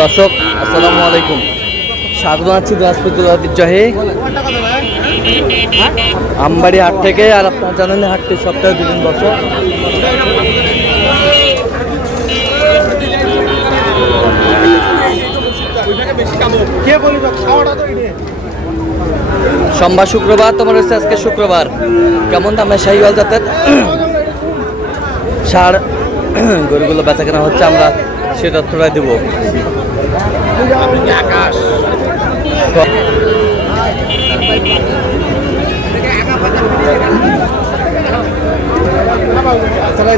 দর্শক আসসালামু আলাইকুম, স্বাগত জানাচ্ছি দিনাজপুর ঐতিহ্যবাহী আমবাড়ি হাট থেকে। আর আপনারা জানেন হাটটি সপ্তাহে দুদিন বসে। সোমবার শুক্রবার তোমার হচ্ছে আজকে শুক্রবার। কেমন দামে শাহিওয়াল জাতের ষাঁড় গরুগুলো বেচা কেনা হচ্ছে, আমরা সে তথ্যটাই দেব।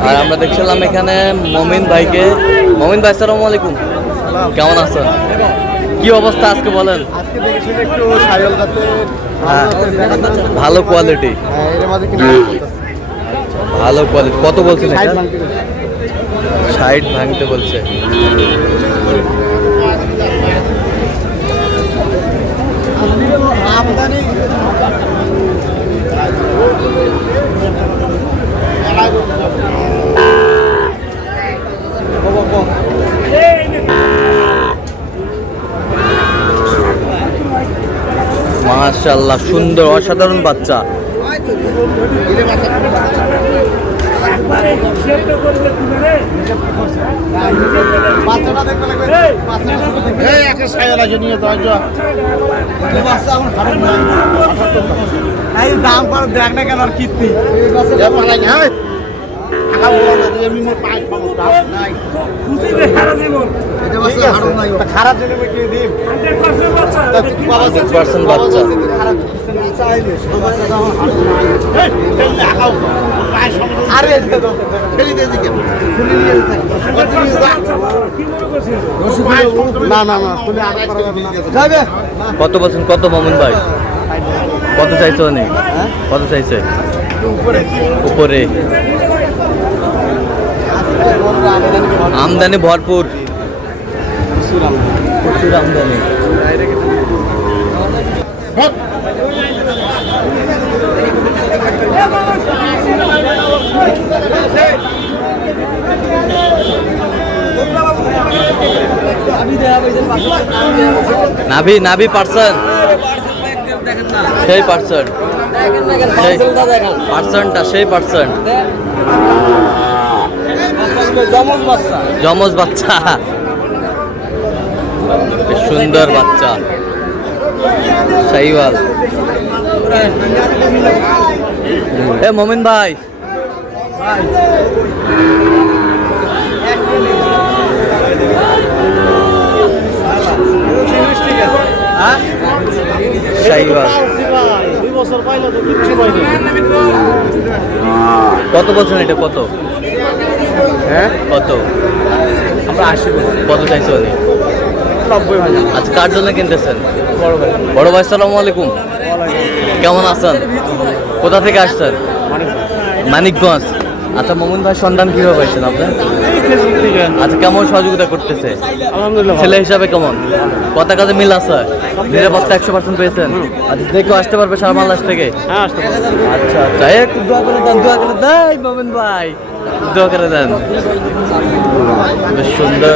আর আমরা দেখছিলাম এখানে মমিন ভাইকে। মমিন ভাই আসসালামু আলাইকুম, কেমন আছেন? কি অবস্থা আজকে বলেন? ভালো কোয়ালিটি, ভালো কোয়ালিটি। কত বলছেন? 60 ভাঙতে বলছে। মাশাআল্লাহ, সুন্দর অসাধারণ বাচ্চা। দাম দেখ না কেন কীর্তি খারাপ কত বলছেন? কত মমিন ভাই কত চাইছে? অনেক কত চাইছে? উপরে আমদানি ভরপুর, প্রচুর আমদানি। নাভি নাভি পার্সেন্ট, সেই পার্সেন্ট, পার্সেন্টটা সেই পার্সেন্ট। জমজ বাচ্চা, সুন্দর বাচ্চা শাহিওয়াল। এ মমিন ভাই, শাহিওয়াল কত বলছেন? এটা কত? হ্যাঁ কত? আমরা 80। কত চাইছো? 90 ভাই। আচ্ছা, কার জন্য কিনতেছেন? বড় ভাই। বড় ভাই আসসালামু আলাইকুম, কেমন আছেন? কোথা থেকে আসছেন? মানিকগঞ্জ। আচ্ছা মমিন ভাই, সন্ধান কিভাবে পাইছেন আপনার? আচ্ছা, কেমন সহযোগিতা করতেছে? আলহামদুলিল্লাহ। ছেলে হিসাবে কেমন? কথা কাজে মিল আছে? নিরাপত্তা 100% পেয়েছেন? আচ্ছা, যে কেউ আসতে পারবে সারা বাংলাদেশ থেকে? আচ্ছা আচ্ছা, একটু দোয়া করে দেন, দোয়া করে দেন মমিন ভাই, দোয়া করে দেন। বেশ সুন্দর।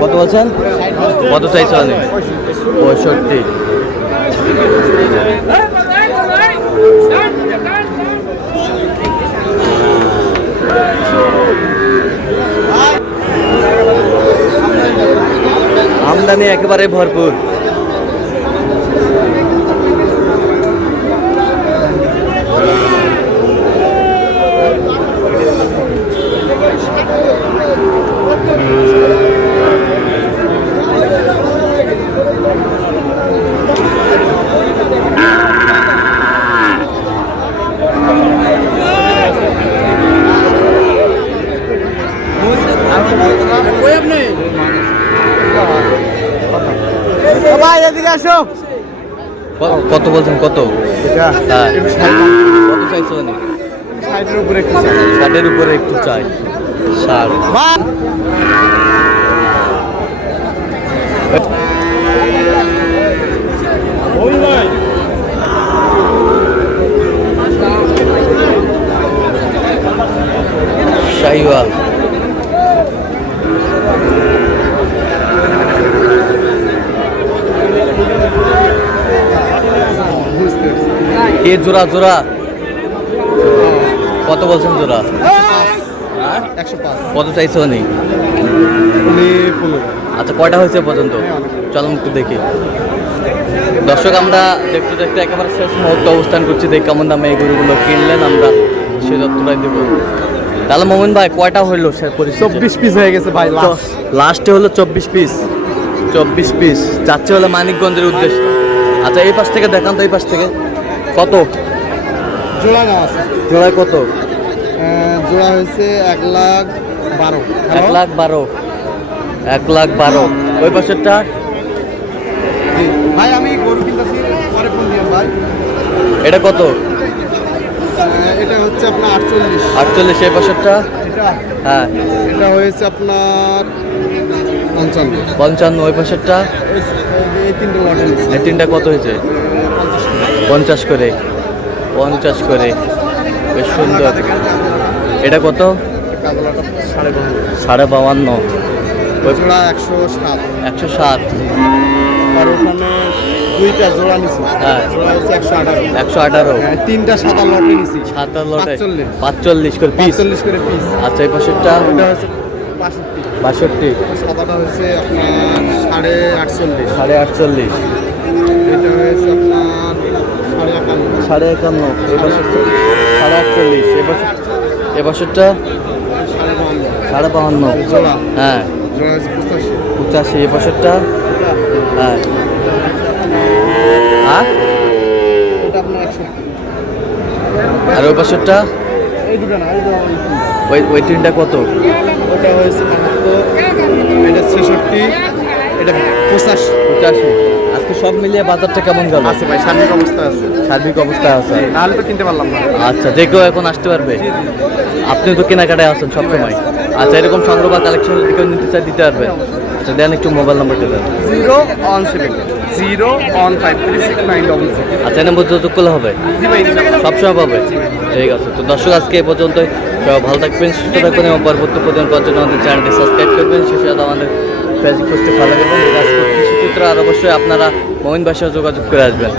কত বলছেন? কত চাইছো? 65। আমদানি একেবারে ভরপুর। কত বলছেন কত? এটা হ্যাঁ একটু ষাট কত চাইছো মানে? ষাটের উপরে একটু চাই। 60-এর উপরে একটু চাই। 60 শাহিওয়াল। কে জোড়া জোড়া কত বলছেন জোড়া? 105 কত চাইছো নি? উনি 15। আচ্ছা কয়টা হয়েছে পর্যন্ত? চলো একটু দেখি। দর্শক আমরা দেখতে দেখতে একেবারে শেষ মুহূর্তে অবস্থান করছি, দেখি কেমন দামে এই গরুগুলো কিনলেন, আমরা সে তথ্যটাই দেবো। তাহলে মোমিন ভাই কয়টা হইলো সে পরিস্থিতি? 24 পিস হয়ে গেছে ভাই লাস্ট। লাস্টে হলো 24 পিস। 24 পিস যাচ্ছে হলো মানিকগঞ্জের উদ্দেশ্যে। আচ্ছা এই পাশ থেকে দেখান তো, এই পাশ থেকে কত জোড়া না আছে। জোড়ায় কত? জোড়া হয়েছে 1,12,000। 1,12,000। 1,12,000 ওই পাশেরটা? জি ভাই আমি গরু কিনতেছি, পরে ফোন দিলাম ভাই। এটা কত? এটা হচ্ছে আপনার 48। 48 এই পাশেরটা? এটা হ্যাঁ এটা হয়েছে আপনার 55। 55 ওই পাশেরটা? এই তিনটে মডেল এই তিনটা কত হয়েছে? 50 করে। 50 করে, বেশ সুন্দর। এটা কত? কাজলাটা 52। 52.5 ওই জোড়া 107। 107। আর ওখানে দুইটা জোড়া নিছি। হ্যাঁ জোড়া হচ্ছে 118। 118। তিনটা সাদা লটে নিছি। 57 45 45 করে পিস। 45 করে পিস। আচ্ছা এই পাশেরটা? এটা হচ্ছে 62। 62। সাদাটা হচ্ছে আপনার 48.5। 48.5। এটা হয়েছে আপনার 51। 51.5 এই পাশেরটা? 48.5 এই পাশেরটা? 52.5 জোড়া হ্যাঁ। জোড়া হচ্ছে 85। 85 এই পাশেরটা? হ্যাঁ হ্যাঁ। এটা আপনার 100। আর ওই পাশেরটা? এই দুটো না, এই দুটো ওই তিনটা কত? ওটা হয়েছে 72। এটা 66। এটা 85। 85। আজকে সব মিলিয়ে বাজারটা কেমন গেল? আছে ভাই, সার্বিক অবস্থা আছে। সার্বিক অবস্থা আছে। নাহলে তো কিনতে পারলাম না। আচ্ছা যে কেউ এখন আসতে পারবে? আপনি তো কেনাকাটায় আছেন সবসময়। আচ্ছা এরকম সংগ্রহ বা কালেকশন যদি কেউ নিতে চায় দিতে পারবেন? আচ্ছা দেন একটু মোবাইল নাম্বারটা দেন। 017 015369600। আচ্ছা এই নাম্বার যোগাযোগ করলে হবে? জি ভাই ইনশাআল্লাহ। সবসময় পাবে? ঠিক আছে। তো দর্শক আজকে এই পর্যন্তই। সবাই ভালো থাকবেন, সুস্থ থাকবেন এবং পরবর্তী পর্যন্ত পাওয়ার জন্য আমাদের চ্যানেলটি সাবস্ক্রাইব করবেন। সেই সাথে আমাদের ফেসবুক পোস্টে ফলো করবেন। রাজপুত কৃষিচিত্র। আর অবশ্যই আপনারা মোমিন ভাইয়ের সাথে যোগাযোগ করে আসবেন।